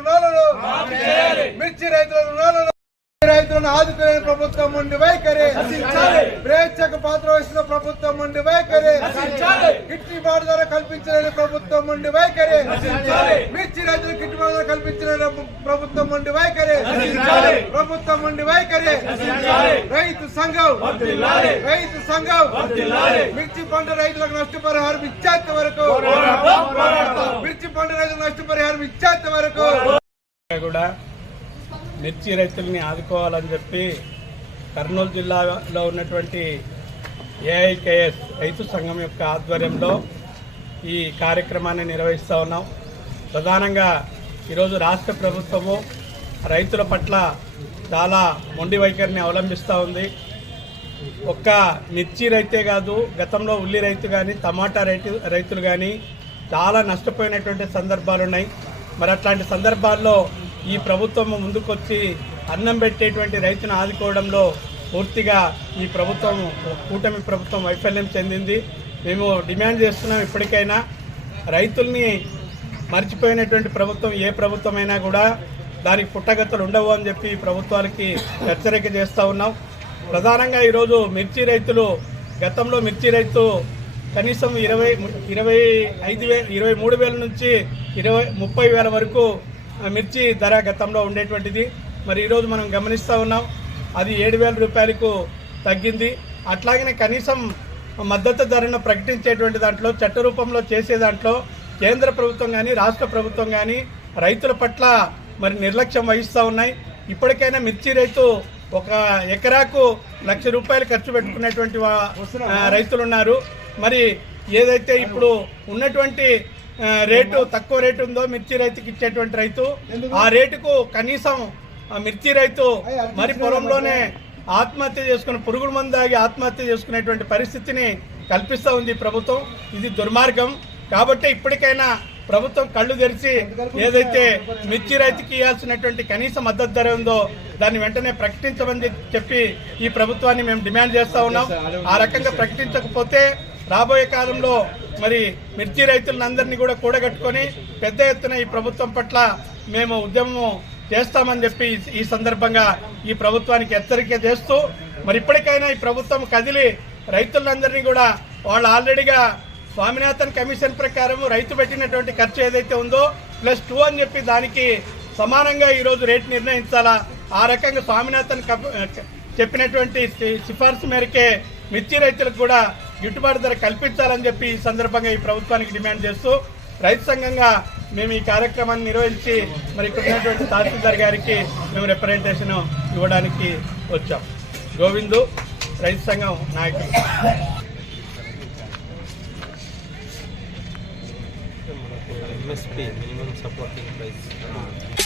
రుణాలను మిర్చి రైతుల రుణాలను ప్రభుత్వం ఉండి వైఖరి. ప్రేక్షక పాత్ర వహిస్తున్న ప్రభుత్వం ఉండి వైఖరి. గిట్టుబాటు ధర కల్పించలేని ప్రభుత్వం ఉండి వైఖరి. మిర్చి రైతులు గిట్టుబాటు ధర కల్పించలేని ప్రభుత్వం ఉండి వైఖరి. ప్రభుత్వం ఉండి వైఖరి. రైతు సంఘం. రైతు సంఘం. మిర్చి పంట రైతులకు నష్టపరిహారం ఇచ్చేంత వరకు. మిర్చి పంట రైతులకు నష్టపరిహారం ఇచ్చేంత వరకు. కూడా మిర్చి రైతుల్ని ఆదుకోవాలని చెప్పి కర్నూలు జిల్లాలో ఉన్నటువంటి ఏఐకేఎస్ రైతు సంఘం యొక్క ఆధ్వర్యంలో ఈ కార్యక్రమాన్ని నిర్వహిస్తూ ఉన్నాం. ప్రధానంగా ఈరోజు రాష్ట్ర ప్రభుత్వము రైతుల పట్ల చాలా మొండి వైఖరిని అవలంబిస్తూ ఉంది. ఒక్క మిర్చి రైతే కాదు గతంలో ఉల్లి రైతు కానీ టమాటా రైతు రైతులు కానీ చాలా నష్టపోయినటువంటి సందర్భాలు ఉన్నాయి మరి అట్లాంటి సందర్భాల్లో ఈ ప్రభుత్వం ముందుకొచ్చి అన్నం పెట్టేటువంటి రైతును ఆదుకోవడంలో పూర్తిగా ఈ ప్రభుత్వం కూటమి ప్రభుత్వం వైఫల్యం చెందింది. మేము డిమాండ్ చేస్తున్నాం ఇప్పటికైనా. రైతుల్ని మర్చిపోయినటువంటి ప్రభుత్వం ఏ ప్రభుత్వమైనా కూడా దానికి పుట్టగతులు ఉండవు అని చెప్పి ప్రభుత్వానికి ప్రభుత్వాలకి హెచ్చరిక చేస్తూ ఉన్నాం. ప్రధానంగా ఈరోజు మిర్చి రైతులు గతంలో మిర్చి రైతు కనీసం ఇరవై ఇరవై ఐదు వేల ఇరవై మూడు వేల నుంచి ఇరవై ముప్పై వేల వరకు మిర్చి ధర గతంలో ఉండేటువంటిది. మరి ఈరోజు మనం గమనిస్తూ ఉన్నాం అది ఏడు వేల రూపాయలకు తగ్గింది. అట్లాగనే కనీసం మద్దతు ధరను ప్రకటించేటువంటి దాంట్లో చట్ట రూపంలో చేసే దాంట్లో కేంద్ర ప్రభుత్వం కానీ రాష్ట్ర ప్రభుత్వం కానీ రైతుల పట్ల మరి నిర్లక్ష్యం వహిస్తూ ఉన్నాయి. ఇప్పటికైనా మిర్చి రైతు ఒక ఎకరాకు లక్ష రూపాయలు ఖర్చు పెట్టుకునేటువంటి రైతులు ఉన్నారు. మరి ఏదైతే ఇప్పుడు ఉన్నటువంటి రేటు తక్కువ రేటు ఉందో మిర్చి రైతుకి ఇచ్చేటువంటి రైతు. ఆ రేటుకు కనీసం ఆ మిర్చి రైతు మరి పొలంలోనే ఆత్మహత్య చేసుకుని పురుగుల మందు తాగి ఆత్మహత్య చేసుకునేటువంటి పరిస్థితిని కల్పిస్తూ ఉంది ప్రభుత్వం. ఇది దుర్మార్గం. కాబట్టి ఇప్పటికైనా ప్రభుత్వం కళ్ళు తెరిచి ఏదైతే మిర్చి రైతుకి ఇవ్వాల్సినటువంటి కనీస మద్దతు ధర ఉందో దాన్ని వెంటనే ప్రకటించమని చెప్పి ఈ ప్రభుత్వాన్ని మేము డిమాండ్ చేస్తా ఉన్నాం. ఆ రకంగా ప్రకటించకపోతే రాబోయే కాలంలో మరి మిర్చి రైతులందరినీ కూడా కూడగట్టుకొని పెద్ద ఎత్తున ఈ ప్రభుత్వం పట్ల మేము ఉద్యమం చేస్తామని చెప్పి ఈ- సందర్భంగా ఈ ప్రభుత్వానికి హెచ్చరిక చేస్తూ మరి ఇప్పటికైనా ఈ ప్రభుత్వం కదిలి రైతులందరినీ కూడా వాళ్ళు ఆల్రెడీగా స్వామినాథన్ కమిషన్ ప్రకారం రైతు పెట్టినటువంటి ఖర్చు ఏదైతే ఉందో ప్లస్ టూ అని చెప్పి దానికి సమానంగా ఈరోజు రేటు నిర్ణయించాలా? ఆ రకంగా స్వామినాథన్ చెప్పినటువంటి సిఫార్సు మేరకే మిర్చి రైతులకు కూడా గిట్టుబాటు ధర కల్పించాలని చెప్పి ఈ సందర్భంగా ఈ ప్రభుత్వానికి డిమాండ్ చేస్తూ రైతు సంఘంగా మేము ఈ కార్యక్రమాన్ని నిర్వహించి మరి ఇక్కడ ఉన్నటువంటి తహసీల్దార్ గారికి మేము రిప్రజెంటేషన్ ఇవ్వడానికి వచ్చాం. గోవిందు రైతు సంఘం నాయకులు. MSP minimum supporting price